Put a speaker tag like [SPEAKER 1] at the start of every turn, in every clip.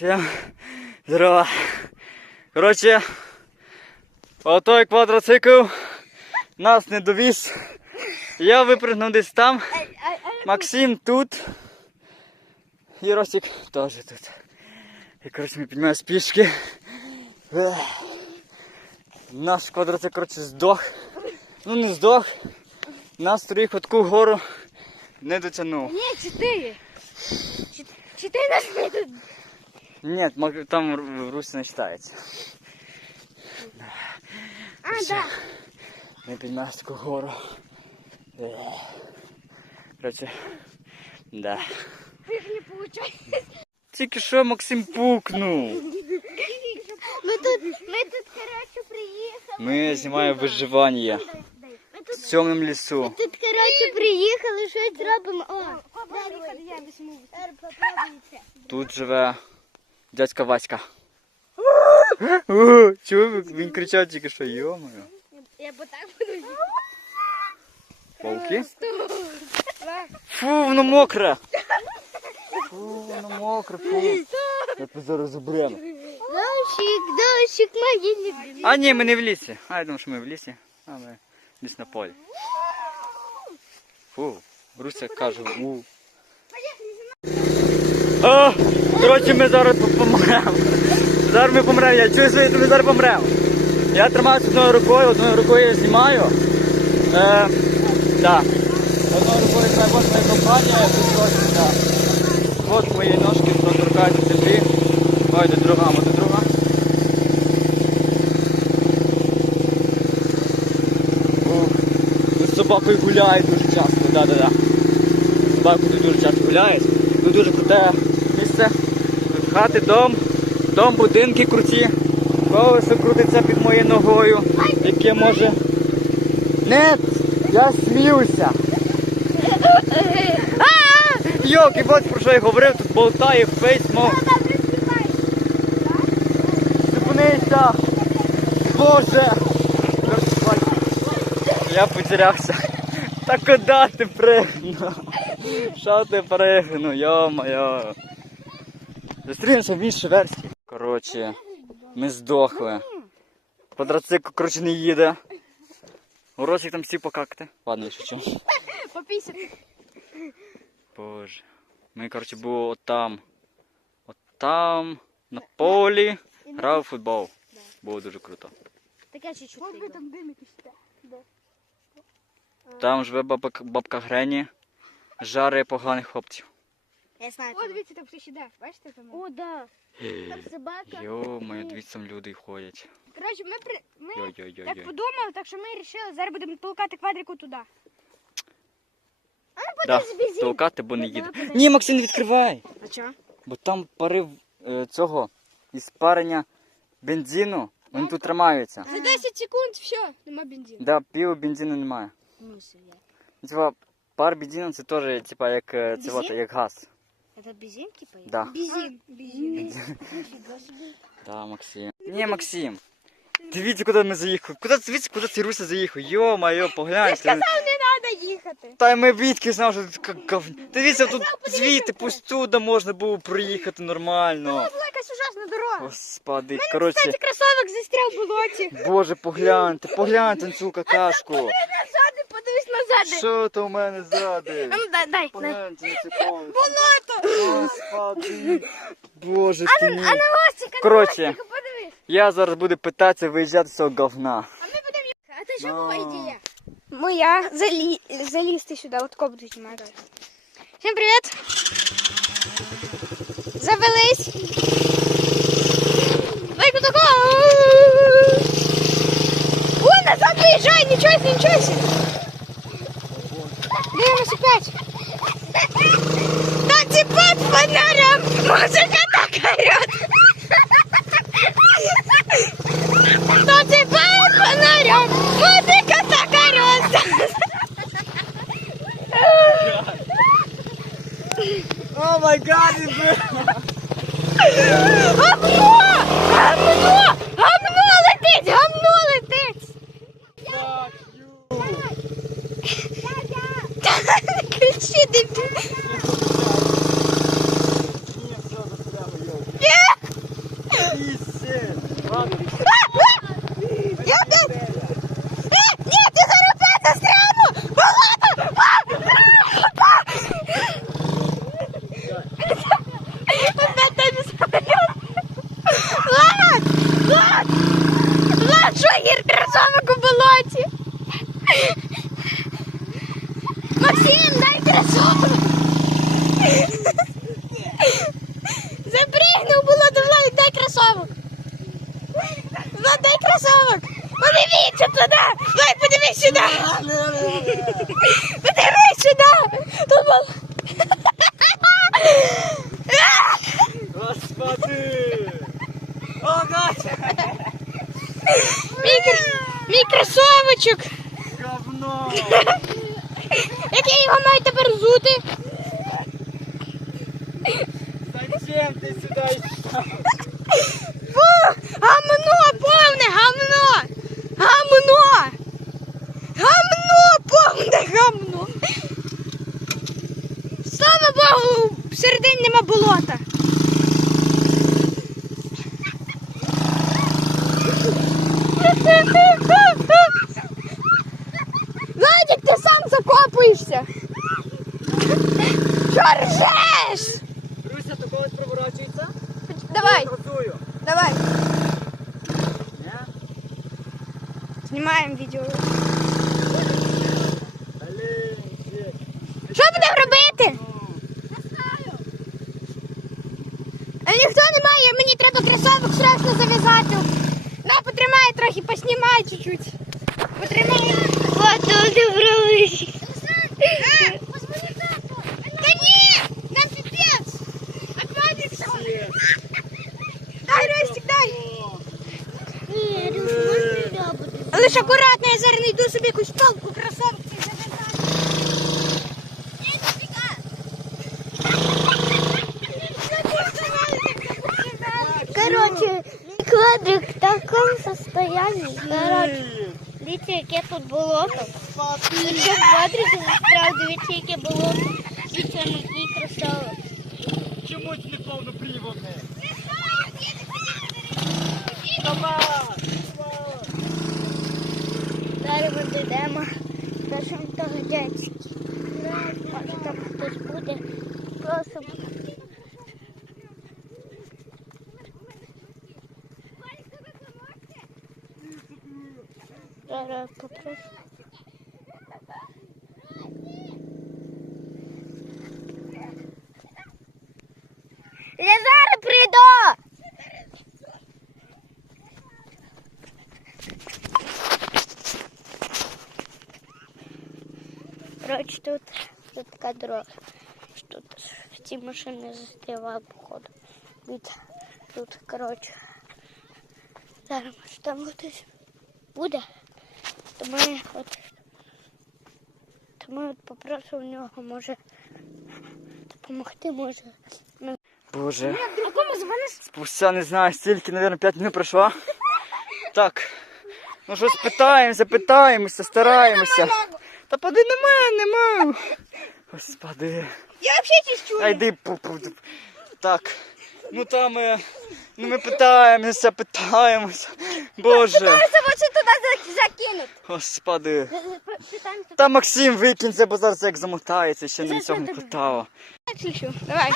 [SPEAKER 1] Всем здорово. Коротше, отой квадроцикл нас не довіз. Я випрыгнув десь там. Максим тут. І Ростик теж тут. І коротше ми піднімаємось пішки. Наш квадроцикл, коротше, здох. Ну не здох. Нас троїх в таку гору не дотягнув.
[SPEAKER 2] Ні, чотири. Чот- Чотири нас не тут.
[SPEAKER 1] Ні, там не вважається.
[SPEAKER 2] А, да.
[SPEAKER 1] Ми піднімаємось таку гору. Ех. Коротше, да.
[SPEAKER 2] Не.
[SPEAKER 1] Тільки що Максим пукнув.
[SPEAKER 2] Ми тут, ми тут, коротше, приїхали.
[SPEAKER 1] Ми знімаємо виживання в темному лісу.
[SPEAKER 2] тут, коротше, приїхали, щось робимо. О, я візьму.
[SPEAKER 1] Тут живе дядька Васька. Чого він кричав тільки що, йомою.
[SPEAKER 2] Я бо так буду зі-
[SPEAKER 1] Вовки? Фу, воно мокре. Фу, воно мокре, фу. Я тебе зараз заберемо.
[SPEAKER 2] Дощик, дощик, моє любимі.
[SPEAKER 1] А ні, ми не в лісі. А я думаю, що ми в лісі, а ми десь на полі. Фу, Руся каже, у. О, коротше, ми зараз помремо. Зараз ми помремо. Я чую, що ми зараз помремо. Я тримаюся одною рукою, одною рукою я знімаю. Е, так. Одною рукою це моя компанія, тут ось, так. От мої ножки доторкаються землі. Ой, до друга, до друга. З собакою гуляють дуже часто, да-да-да. Собаку тут дуже часто гуляють. Тут дуже круте місце. Тут хати, дом, дом, будинки круті. Колесо крутиться під моєю ногою, яке може. Нет, я сміюся. Йоки, от про що я говорив, тут болтає фейс, мов. Зупинися! Боже! Я потерявся. Та куди ти пригнув? Що ти пригнув? Йо-моє. Зустрінемося в іншій версії. Коротше, ми здохли. Квадроцикл, коротше, не їде. Урочик там всі покакати. Ладно, я шучу.
[SPEAKER 2] Попісять.
[SPEAKER 1] Боже. Ми, коротше, були отам. Отам, на полі, грав у футбол. Було дуже круто.
[SPEAKER 2] Таке чуть-чуть. Там
[SPEAKER 1] живе бабка, бабка Грені, жарить поганих хлопців.
[SPEAKER 2] Я знаю. О, дивіться, там хтось іде. Бачите там? О, да. Там собака.
[SPEAKER 1] Йо-моє, дивіться, там люди ходять.
[SPEAKER 2] Коротше, ми, при... ми так
[SPEAKER 1] Йой-йой-йой.
[SPEAKER 2] подумали, так що ми вирішили, зараз будемо толкати квадрику туди.
[SPEAKER 1] Да, толкати, бо не їде. Ні, Максим, не відкривай!
[SPEAKER 2] А чого?
[SPEAKER 1] Бо там парив е, цього із парення бензину, вони тут тримаються.
[SPEAKER 2] За 10 секунд все, нема бензину.
[SPEAKER 1] Да, пів бензину немає.
[SPEAKER 2] Ну,
[SPEAKER 1] Типа, пар бензину це теж, типа, як, е, це, як газ.
[SPEAKER 2] Это бензин, типа?
[SPEAKER 1] Да.
[SPEAKER 2] Бензин. Бензин.
[SPEAKER 1] Да, Максим. Ні, Максим. Дивіться, куди ми заїхали. Куди, дивіться, куди цей Руся заїхав. Йо-моє, погляньте.
[SPEAKER 2] не треба їхати.
[SPEAKER 1] Та й ми відки знав, що тут говн. Дивіться, тут звідти пустуда можна було проїхати нормально.
[SPEAKER 2] Була якась ужасна дорога.
[SPEAKER 1] Господи, коротше,
[SPEAKER 2] Кстати, кросовок застряв в болоті.
[SPEAKER 1] боже, погляньте, погляньте на цю какашку.
[SPEAKER 2] Назад.
[SPEAKER 1] Що то в мене ззади?
[SPEAKER 2] Ну дай.
[SPEAKER 1] Погляньте на.
[SPEAKER 2] Болото.
[SPEAKER 1] Господи, боже ти мій.
[SPEAKER 2] А на ластика,
[SPEAKER 1] Коротше.
[SPEAKER 2] на ластика, подивись.
[SPEAKER 1] Я зараз буду питатися виїжджати з цього говна.
[SPEAKER 2] А ми будемо їхати. А це чого
[SPEAKER 1] А.
[SPEAKER 2] ідея? Моя залі... залізти сюди, от буду знімати. Всім привіт. Завелись. Дай куди О, назад виїжджай, нічого себе, нічого себе. Дивимося опять. Танці под фонарем, музика так орет. Танці под фонарем, музика так орет.
[SPEAKER 1] О май гад,
[SPEAKER 2] Гамно! Гамно! Гамно летить! Гамно летить! Кричи, дебіль!
[SPEAKER 1] Ні, все, застряли, йо.
[SPEAKER 2] Ні!
[SPEAKER 1] Боїшся. Ладно.
[SPEAKER 2] Я опять... Е, ні, ти зараз опять застряну! Болото! Опять тебе спалю! Влад! Влад! Влад, що гір красавик у болоті? Максим, дай красавик! Запригнув болото, Влад, дай красавик! Влад, дай красавик! Подивіться туди! Влад, подивись сюди! Подивись сюди! Тут бол...
[SPEAKER 1] Господи! О, Гатя!
[SPEAKER 2] Мій, кр- всередині нема болота. Владик, ти сам закопуєшся. Що ржеш?
[SPEAKER 1] Руся, то когось проворачується?
[SPEAKER 2] Давай,
[SPEAKER 1] Газую.
[SPEAKER 2] давай.
[SPEAKER 1] Ні?
[SPEAKER 2] Знімаємо відео.
[SPEAKER 1] Блін, є.
[SPEAKER 2] Що будемо робити? А ніхто не має, мені треба срочно зав'язати. На, потримай трохи, поснімай чуть-чуть. Потримай. Вот, не брались. Та ні, нам піпець. Опять все. Дай, Ростик, дай.
[SPEAKER 3] Ні, Рюш, можна я буду?
[SPEAKER 2] Але ж акуратно, я зараз знайду собі якусь палку кросовок цей зав'язати.
[SPEAKER 3] Короче, квадрик в таком состоянии. Короче, дивіться, яке тут болото. Якщо квадрик насправді, дивіться, яке болото. Дивіться, який красавець.
[SPEAKER 1] Чомусь не повноприводне. Давай!
[SPEAKER 3] Зараз ми дійдемо до Шантагадянській. Може там хтось буде. Просто Зараз попрошу. Я зараз прийду! Короче, тут, тут така дорога. що Тут ці машини застрівали, походу. Від тут, коротше. Зараз може там хтось буде. То ми от, то ми от попросимо в нього, може допомогти, може.
[SPEAKER 1] Боже.
[SPEAKER 2] А кому дзвониш?
[SPEAKER 1] Спустя, не знаю, стільки, мабуть, 5 минут пройшло. Так. Ну що спитаємося, питаємося, стараємося. Та поди нема, нема. Господи.
[SPEAKER 2] Я взагалі тіщу.
[SPEAKER 1] А йди пу- пу- Так. Ну там е, ну, ми питаємося, питаємося. Боже.
[SPEAKER 2] Просто оце туди за- закинуть.
[SPEAKER 1] Господи. Та Максим викинься, бо зараз як замотається, ще нам цього не.
[SPEAKER 2] Тіщу. Давай.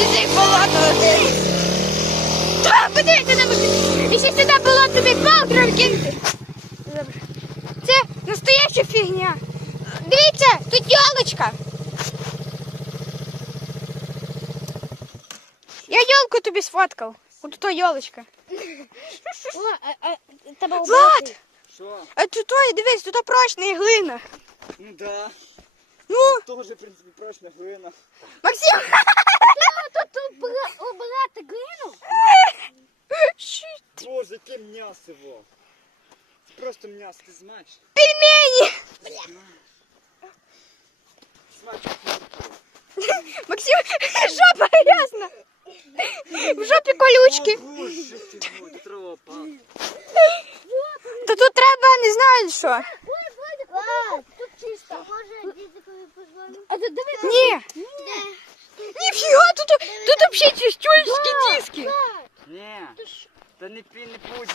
[SPEAKER 2] Іди болото. Та, подивіться на мене. І ще сюди болото тобі палку треба кинути. Добре. Це настояща фігня. Дивіться, тут ялочка. Я ялку тобі сфоткав. От то ялочка.
[SPEAKER 3] О, а, а, тебе
[SPEAKER 2] Влад!
[SPEAKER 1] Що?
[SPEAKER 2] А тут ой, дивись, тут прочна і глина.
[SPEAKER 1] Ну да.
[SPEAKER 2] Ну,
[SPEAKER 1] Тоже, в принципі, прочна глина.
[SPEAKER 2] Максим!
[SPEAKER 3] Тут обирати глину?
[SPEAKER 2] Щит.
[SPEAKER 1] Боже, яке м'ясо. Це просто м'ясо, ти знаєш?
[SPEAKER 2] Пельмені!
[SPEAKER 1] Смачно.
[SPEAKER 2] Максим, жопа грязна. В жопі колючки.
[SPEAKER 1] Боже, ти мой, трава пахне.
[SPEAKER 2] Та тут треба, не знаю що.
[SPEAKER 3] Влад, тут чисто. Може, дідикові позвонити? А тут диви.
[SPEAKER 2] Ні.
[SPEAKER 3] Де?
[SPEAKER 2] тут взагалі ці стюльські диски.
[SPEAKER 1] Ні, це не, пі- не получиться.